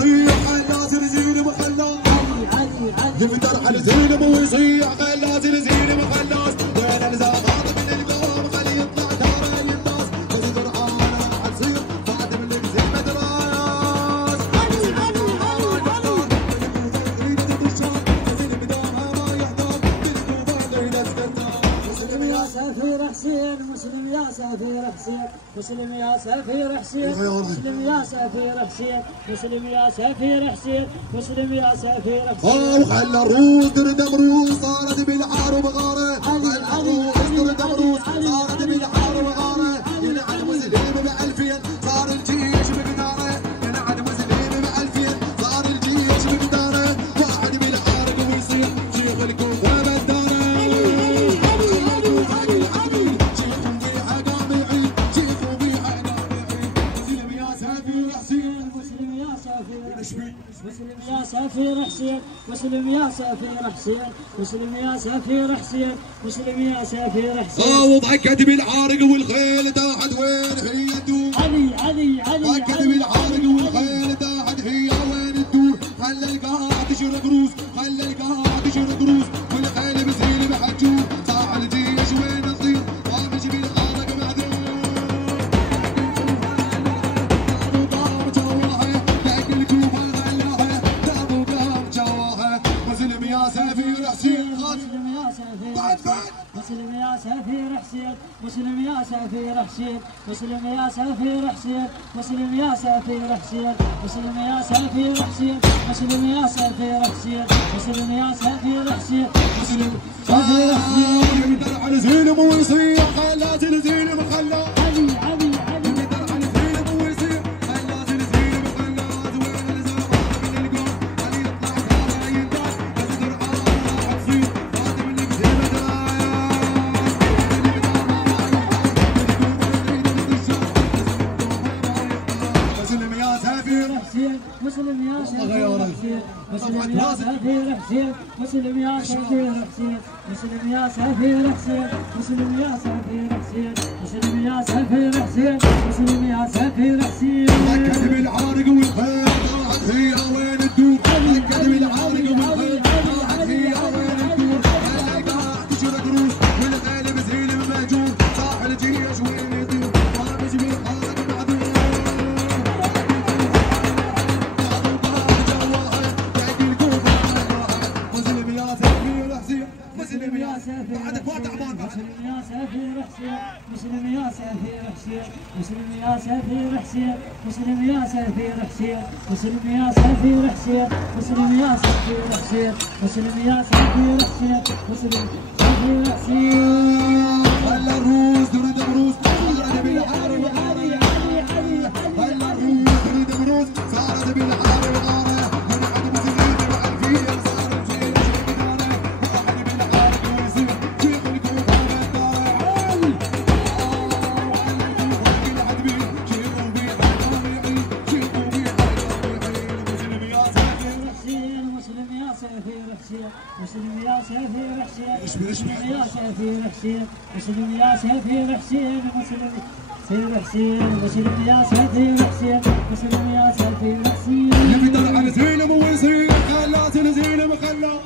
ويصيح خلاص الزين مخلاص يفتر على زينب ويصيح خلاص الزين مخلاص وين الزغاط من القوم خلي يطلع دار للناس بس فرحان راح تصير بعد من الزين مدراس مسلم يا سفير حسين مسلم يا سفير حسين مسلم يا سفير حسين مسلم يا سفير حسين مسلم يا سفير حسين مسلم يا سفير حسين وخلى الروس تردم روس صارت بالعار وبغاره خلى الروس تردم روس صارت بالعار وبغاره يلعن مسلم ب2000 صار الجيش بقداره يلعن مسلم ب2000 صار الجيش بقداره واحد بالعارق ويصير شيخ الكوفه بداره مسلم يا سفير حسين مسلم يا سفير حسين مسلم يا سفير حسين مسلم يا سفير حسين وضحكت بالعارق والخيل تاحت وين هي تدور علي ضحكت بالعارق والخيل تاحت هي وين تدور خلى القاع تشرق روس خلى القاع تشرق روس والخيل بزين بحجور صاح الجيش وين نطير طامش بالعارق معذور مسلم يا سفير حسين مسلم يا سفير حسين مسلم يا سفير حسين مسلم يا سفير حسين مسلم يا سفير حسين مسلم يا سفير حسين مسلم يا سفير حسين مسلم يا سفير حسين مسلم سفير حسين يقدر على زينب ويصيح خلاص الزينب خلاص علي يقدر على زينب ويصيح خلاص الزينب خلاص وين الزغاط من القوم خلي يطلع داره ينداس بس فرحان راح تصير خادم لك زي مسلم يا سفير حسين مسلم يا سفير حسين مسلم يا سفير حسين مسلم يا سفير حسين مسلم يا سفير حسين مسلم يا سفير حسين مسلم يا سفير حسين مسلم يا سفير حسين ضحكت بالعارق والخيل طاحت هي وين تدور ضحكت بالعارق والخيل طاحت هي وين تدور خلى القاع تشرق روس والخيل بزين مهجور صاح الجيش وين يطير طامش بالعارق معذور مسلم يا سفير حسين مسلم يا سفير بعدك ما تعبان مسلم يا سفير حسين مسلم يا سفير حسين مسلم يا سفير حسين مسلم يا سفير حسين مسلم يا سفير حسين مسلم يا سفير حسين مسلم يا سفير حسين مسلم سفير حسين خلى الروس تريد بروس صارت بالعار وغاره خلى الروس تريد بروس صارت بالعار وغاره ونحن مسلمين وعارفين صار الجيش بقداره واحد بالعارق ويصير شيخ الكوفه بداره العدمين شيخ وبيع طبيعي شيخ وبيع مسلم يا سفير حسين مسلم يا سفير حسين مسلم يا سفير حسين مسلم يا سفير حسين مسلم يا سفير حسين مسلم سفير حسين مسلم يا سفير حسين مسلم يا سفير حسين يقدر على زينب ويصيح خلاص الزينب خلاص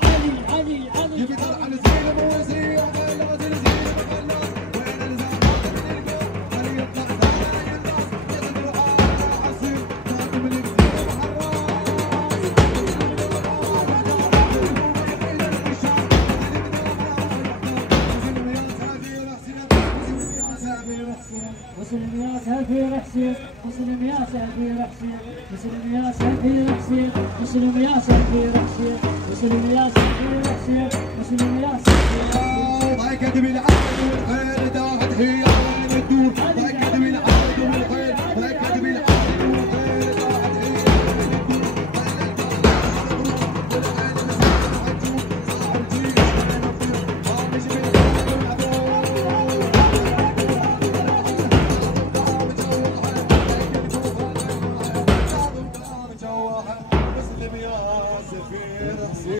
علي يقدر على زينب ويصيح خلاص الزينب خلاص وين الزغاط من القوم خلي يطلع داره ينداس بس فرحان راح تصير خادم لك زينب مسلم يا سفير حسين مسلم يا سفير حسين مسلم يا سفير حسين مسلم يا سفير حسين مسلم يا سفير حسين مسلم يا سفير حسين ضايقت بالعقل والخيل تاحت هي